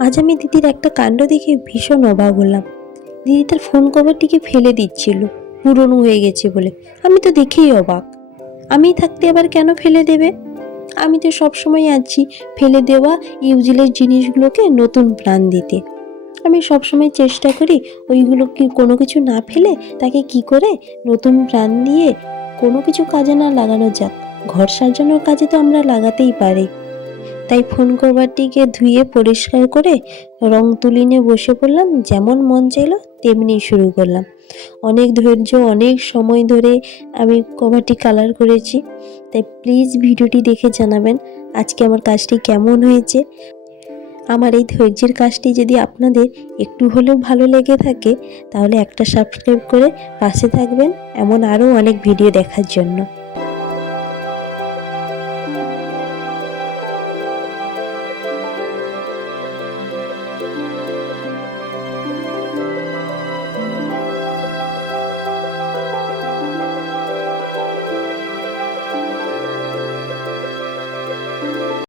আজ আমি দিদির একটা কাণ্ড দেখে ভীষণ অবাক হলাম। দিদি তার ফোন কভারটিকে ফেলে দিচ্ছিল, পুরনো হয়ে গেছে বলে। আমি তো দেখেই অবাক। আমি থাকতে আবার কেন ফেলে দেবে? আমি তো সবসময় আছি ফেলে দেওয়া ইউজলেস জিনিসগুলোকে নতুন প্রাণ দিতে। আমি সবসময় চেষ্টা করি ওইগুলো কি কোনো কিছু না ফেলে তাকে কি করে নতুন প্রাণ দিয়ে কোনো কিছু কাজে না লাগানো যাক। ঘর সাজানোর কাজে তো আমরা লাগাতেই পারি। তাই ফোন কভারটিকে ধুয়ে পরিষ্কার করে রং তুলি নিয়ে বসে পড়লাম। যেমন মন চাইলো তেমনি শুরু করলাম। অনেক ধৈর্য, অনেক সময় ধরে আমি কভারটি কালার করেছি। তাই প্লিজ ভিডিওটি দেখে জানাবেন আজকে আমার কাজটি কেমন হয়েছে। আমার এই ধৈর্যের কাজটি যদি আপনাদের একটু হলেও ভালো লেগে থাকে তাহলে একটা সাবস্ক্রাইব করে পাশে থাকবেন এমন আরও অনেক ভিডিও দেখার জন্য।